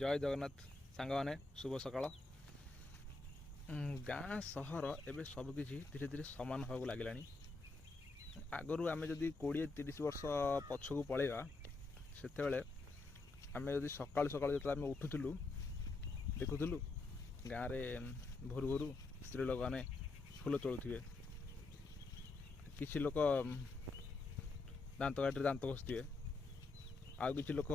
जय जगन्नाथ सांग मैंने शुभ सकाळ। गाँ सहर एवं सबकि धीरे धीरे सामान होगा लगे। आगु आम जदि 20-30 वर्ष पछक पलैया से आम जदि सका सका जो आम उठुलु देखुलु गाँव में भोर भोर स्त्री लोक मैंने फूल तोड़ुवे, किसी लोक दांत काटे दांत घसुवे, आउ किसी लोक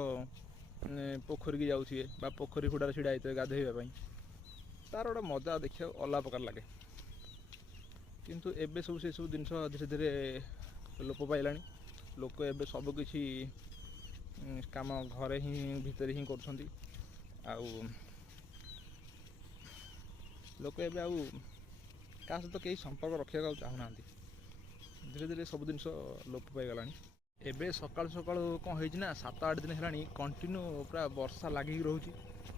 पोखरी की जाऊे बा पोखरी हुड़ार ढड़ा होते गाधोवाई तार गोटे मजा देखा अलग प्रकार लगे। किंतु एबे सब से सब जिन धीरे धीरे लोप पाइला। लोक एबे सबकि काम घरे ही भितर ही कर लोक एबे आउ क्या सहित कई संपर्क रखा चाहूना। धीरे धीरे सब जिन लोप पाइगला। एबे सकाल सकाल कौन होना 7-8 दिन है कंटिन्यू पूरा वर्षा लगिक रोचे,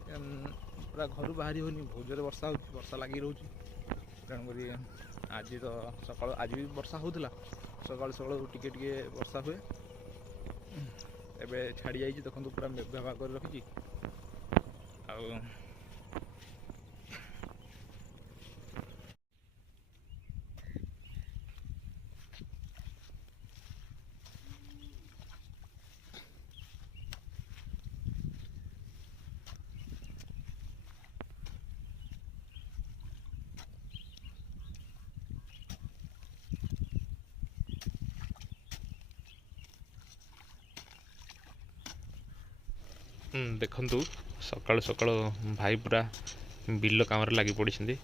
पूरा घर बाहरी होनी, बहुत जोर वर्षा लगी रोचे। तेणुक आज तो सका आज भी वर्षा होता सका सका टिके वर्षा हुए, एबे छाड़ी जाइए देखो पूरा मेघ कर रखी। देखु सकाल सकाल भाई पूरा बिल काम लगी पड़ी।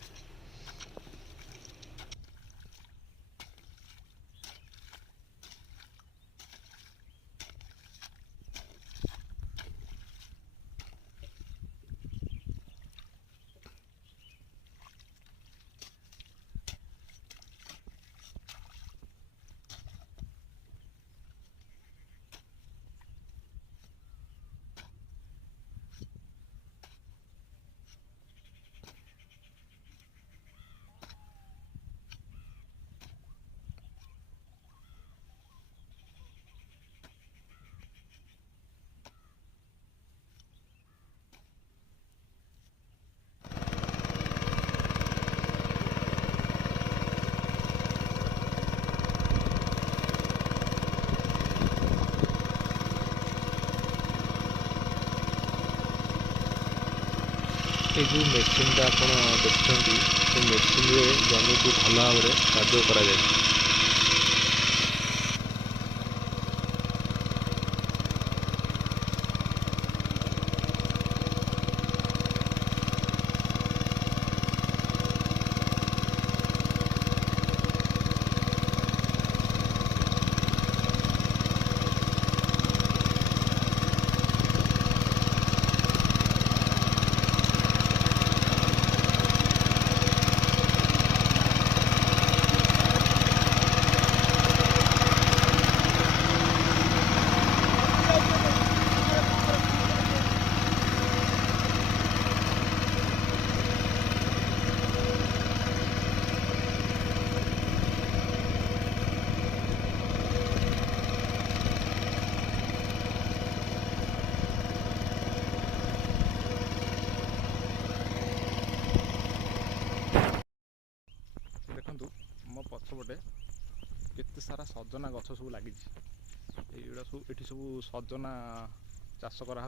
ये जो मेसीन आप देखते मेसीन जमी को भल भाव कादुओ कराए। देखु मो पछपटे केते सारा सजना गछ सब लगी। ये सब ये सब सजना चाष करा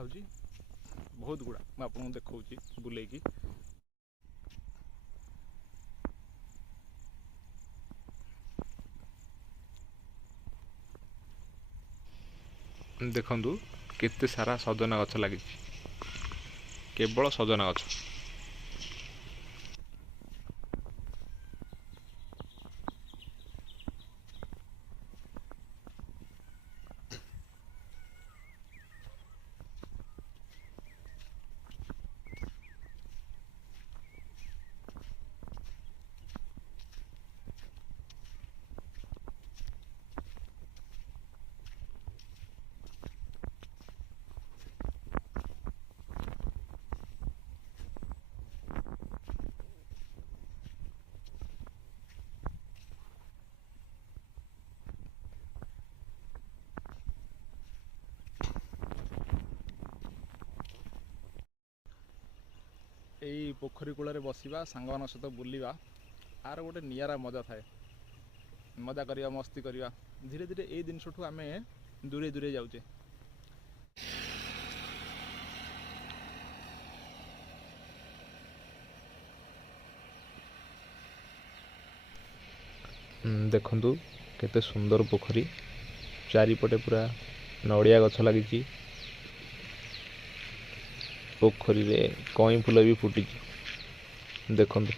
बहुत गुड़ा मैं आपको देखा बुलेकी। देखु केते सारा सजना गछ लगी, केवल सजना गछ। ଏଇ ପୋଖରୀ କୂଳରେ ବସିବା, ସାଙ୍ଗମାନଙ୍କ ସହିତ ବୁଲିବା, ଆର ଗୋଟେ ନିଆରା ମଜା ଥାଏ। ମଜା କରିବା, ମସ୍ତି କରିବା, ଧୀରେ ଧୀରେ ଏଇ ଜିନିଷଠୁ ଆମେ ଦୂରେଇ ଦୂରେଇ ଯାଉଛେ। ଦେଖନ୍ତୁ କେତେ ସୁନ୍ଦର ପୋଖରୀ, ଚାରିପଟେ ପୁରା ନଡ଼ିଆ ଗଛ ଲାଗିଛି। ପୋଖରୀରେ କଇଁ ଫୁଲ ବି ଫୁଟିଛି, ଦେଖନ୍ତୁ।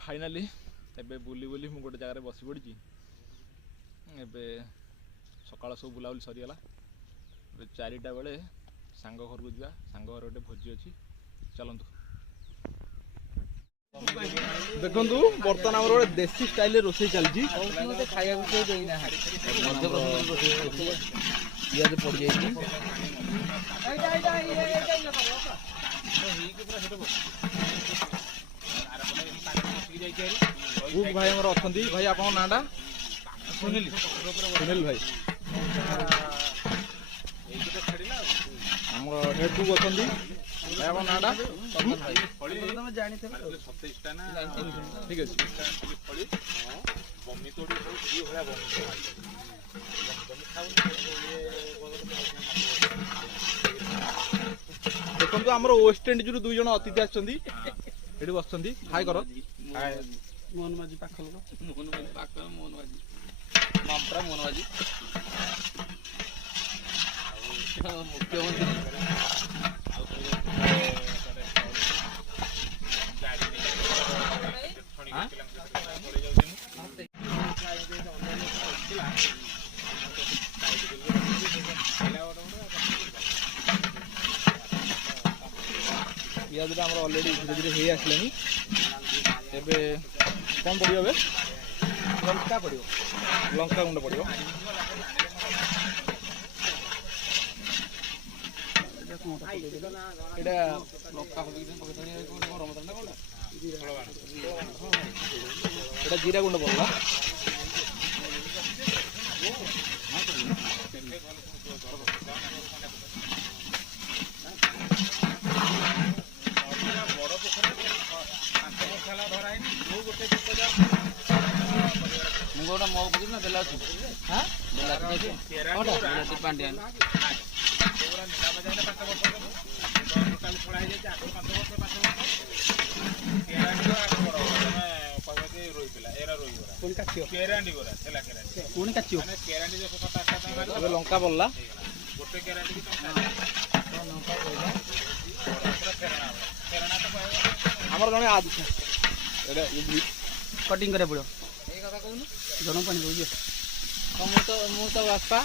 ଫାଇନାଲି ଏବେ ବୁଲି ବୁଲି ମୁଁ ଗୋଟେ ଜାଗାରେ ବସି ପଡ଼ିଛି। ଏବେ ସକାଳ ସବୁ ବୁଲାବୁଲି ସରିଗଲା। ଏବେ 4ଟା ବେଳେ ସାଙ୍ଗ ଘରକୁ ଯିବା। ସାଙ୍ଗ ଘର ଗୋଟେ ଭୋଜି ଅଛି, ଚାଲନ୍ତୁ। ଦେଖନ୍ତୁ ବର୍ତ୍ତମାନ ଆମର ଗୋଟେ ଦେଶୀ ଷ୍ଟାଇଲରେ ରୋଷେଇ ଚାଲିଛି। ଖାଇବାକୁ କେହି ଦେଇନାହାନ୍ତି, ପିଆଜ ପଡ଼ିଯାଇଛି। ବୁକ୍ ଭାଇ ଆମର ଅଛନ୍ତି। ଭାଇ ଆପଣଙ୍କ ନାଁଟା? ସୁନିଲ ଭାଇ। ଆମର ହେଡ୍ କୁକ୍ ଅଛନ୍ତି। ଭାଇ ଆପଣଙ୍କ ନାଁଟା? ଠିକ୍ ଅଛି। ଦେଖନ୍ତୁ ଆମର ୱେଷ୍ଟଇଣ୍ଡିଜରୁ 2 ଜଣ ଅତିଥି ଆସିଛନ୍ତି, ଏଠି ବସିଛନ୍ତି। ହାଇ କର। ମୋହନ ମାଝି ପାଖ ଲୋକ, ମୋହନ ମାଝି ମାମ୍ପରା ମୋହନ ମାଝି ମୁଖ୍ୟମନ୍ତ୍ରୀ। ପିଆଜଟା ଆମର ଅଲରେଡ଼ି ଧୀରେ ଧୀରେ ହେଇ ଆସିଲାଣି। ଏବେ କ'ଣ ପଡ଼ିବ? ଏବେ ଲଙ୍କା ପଡ଼ିବ, ଲଙ୍କା ଗୁଣ୍ଡ ପଡ଼ିବ। ଏଇଟା ଏଇଟା ଜିରା ଗୁଣ୍ଡ ପଡ଼ିଲା। ମୁଁ ଗୋଟେ ମଗ ପକେଇବି ନା ବେଲାସୁ? ପାଣ୍ଡିଆନ ଲଙ୍କା ପଡ଼ିଲା। ଆମର ଜଣେ କଟିଂ କରିବାକୁ ପଡ଼ିବ। ଏଇ କଥା କହୁନୁ, ଗରମ ପାଣି ଦଉଛି। ମୁଁ ତ ବାପା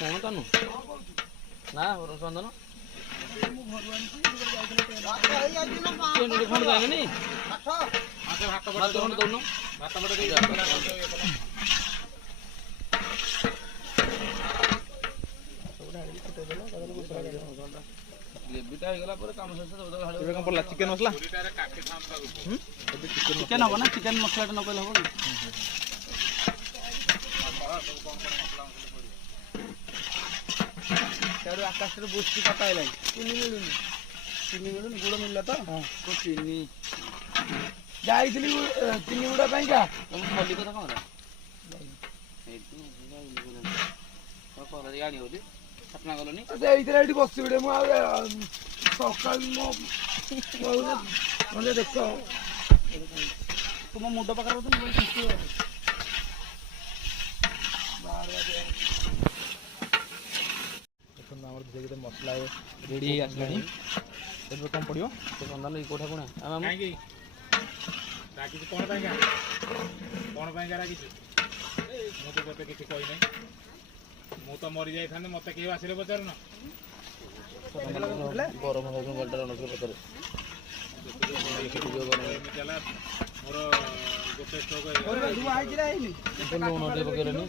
କଣ କାନୁ ନା ସନ୍ଦନ ଦଉନ ଗ୍ରେଭିଟା ହେଇଗଲା ପରେ କାମ ଶେଷ। ଏବେ କ'ଣ ପଡ଼ିଲା? ଚିକେନ୍ ମସଲା। ଚିକେନ୍ ହବ ନା, ଚିକେନ୍ ମସଲାଟା ନ ପଇଲେ ହବ କି? ସିଆଡ଼ୁ ଆକାଶରେ ବୁଷ୍ଟି କଟା ହେଲାଣି। ଚିନି ମିଳୁନି, ଗୁଡ଼ ମିଳିଲା ତ? ଚିନି ଯାଇଥିଲି ଚିନି ଗୁଡ଼ା ପାଇଁକା। ତମ ଖଲି କଥା କ'ଣ ହେଲା? ଗାଡ଼ି ହଉଛି ଏଇଥିରେ ଏଇଠି ବସି ବିଡ଼େ। ମୁଁ ଆଉ ସକାଳୁ ମୋ ଦେଖ ତୁମ ମୁଣ୍ଡ ପାଖରେ ଦେଖନ୍ତୁ ଦେଖନ୍ତୁ ଆମର ଧୀରେ ଧୀରେ ମସଲା ରେଡ଼ି ହେଇ ଆସିଲାଣି। ଏବେ କ'ଣ ପଡ଼ିବ? ସେ ଚନ୍ଦନ ଏଇ କୋଠା କୋଣା କାହିଁକି ରାଗିଛୁ କ'ଣ ପାଇଁକା? କ'ଣ ପାଇଁକା ରାଗିଛୁ? ମୁଁ ତ ତୋତେ କିଛି କହିନାହିଁ। ମୁଁ ତ ମରିଯାଇଥାନ୍ତି, ମୋତେ କେହି ଆସିଲେ ପଚାରୁନ। ଗରମ ହଉଛି ମୋବାଇଲଟା ନଥିଲେ ପଚାରେ ଏମିତି ହେଲା ମୋର ଗୋଟେ ଷ୍ଟକ୍ ଲୁଣ ଟିକେ ପକେଇଲେନି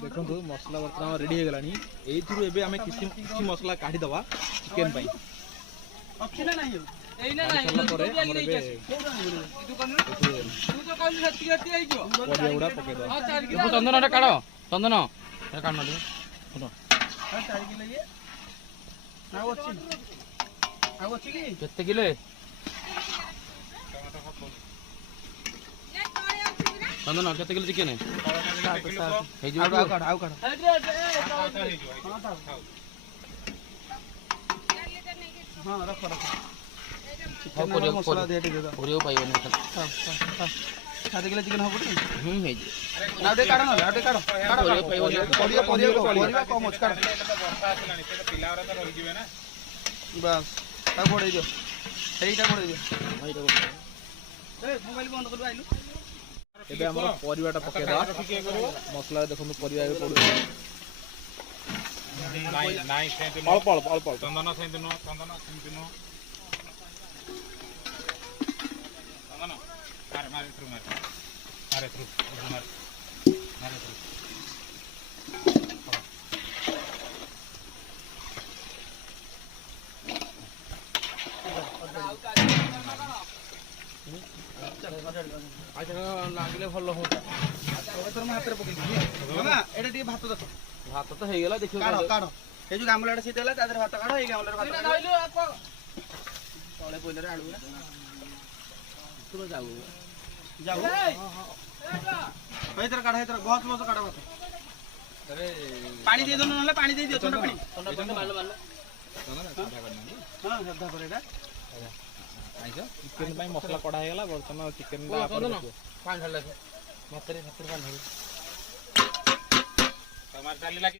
ଦେଖନ୍ତୁ ମସଲା ବର୍ତ୍ତମାନ ରେଡ଼ି ହେଇଗଲାଣି। ଏଇଥିରୁ ଏବେ ଆମେ କିଛି କିଛି ମସଲା କାଢ଼ିଦେବା ଚିକେନ୍ ପାଇଁ। କାଢ଼ି ସାରିଲା ପରେ ଆମର ଏବେ ପରିବା ଗୁଡ଼ା ପକେଇଦେବା। ଚନ୍ଦନଟା କାଢ଼ ଚନ୍ଦନ କାଢ଼ ଟିକେ କେତେ କିଲେ ଚନ୍ଦନ କେତେ କିଲୋ ଚିକେନ ହେଇଯିବ ପରିବାକୁ ପାଇବନି ଚିକେନ ହବ ହେଇଯିବ ଆଉ ଟିକେ କାଢ ନହେଲେ ଆଉ ଟିକେ କାଢ ପରିବା କମ ଅଛି କାଢ ବର୍ଷା ଆସିଲାଣି, ସେ ପିଲାଗୁରା ତ ରହିଯିବେ ନା। ବାସ୍ ତାକୁ ଘୋଡ଼େଇ ଦିଅ, ସେଇଟା ଘୋଡ଼େଇ ଦିଅ। ମୋବାଇଲ ବନ୍ଦ କରିବୁ ଆଇଲୁ। ଏବେ ଆମର ପରିବାଟା ପକେଇଦେବା। ମସଲାରେ ଦେଖନ୍ତୁ ପରିବା ଏବେ ପଡ଼ୁଛି। ନାଇଁ ସେମିତି ଅଳ୍ପ ଅଳ୍ପ ଅଳ୍ପ ଅଳ୍ପ। ଚନ୍ଦନ ସେମିତି ନୁହଁ, ଚନ୍ଦନ ସେମିତି ନୁହଁ। ଚନ୍ଦନ ମାରେ ଥ୍ରୁ ମାରେ ଥ୍ରୁ ମାରେ ଥ୍ରୁ। ଲାଗିଲେ ଭଲ ହୁଅନ୍ତା ଏଥର ମୁଁ ହାତରେ ପକେଇଦେବି। ଏଇଟା ଟିକେ ଭାତ ଦେଖ, ଭାତ ତ ହେଇଗଲା ଦେଖିବ କାଢ କାଢ। ଏଇ ଯୋଉ ଗାମଲାଟା ସିଟ୍ ହେଲା ତା ଦେହରେ ଭାତ କାଢ, ଏଇ ଗାମଲାରେ ଭାତ କାଢ। ତଳେ ପଇଲାରେ ଆଳୁ ଯାଉ ଯାଉ ଏଇଥର କାଢ, ଏଇଥର ବସ ବସ କାଢ ଭାତ। ପାଣି ଦେଇଦିଅ ନହେଲେ ପାଣି ଦେଇଦିଅ, ଥଣ୍ଡା ପାଣି। ହଁ ସାଧା ପରେ ଏଇଟା ଚିକେନ୍ ପାଇଁ ମସଲା କଢ଼ା ହେଇଗଲା। ବର୍ତ୍ତମାନ ଚିକେନ୍ଟା ପାଣି ଢାଳିଲା ଭାତରେ ପାଣି ଢାଳି ତମର ଚାଲିଲା କି?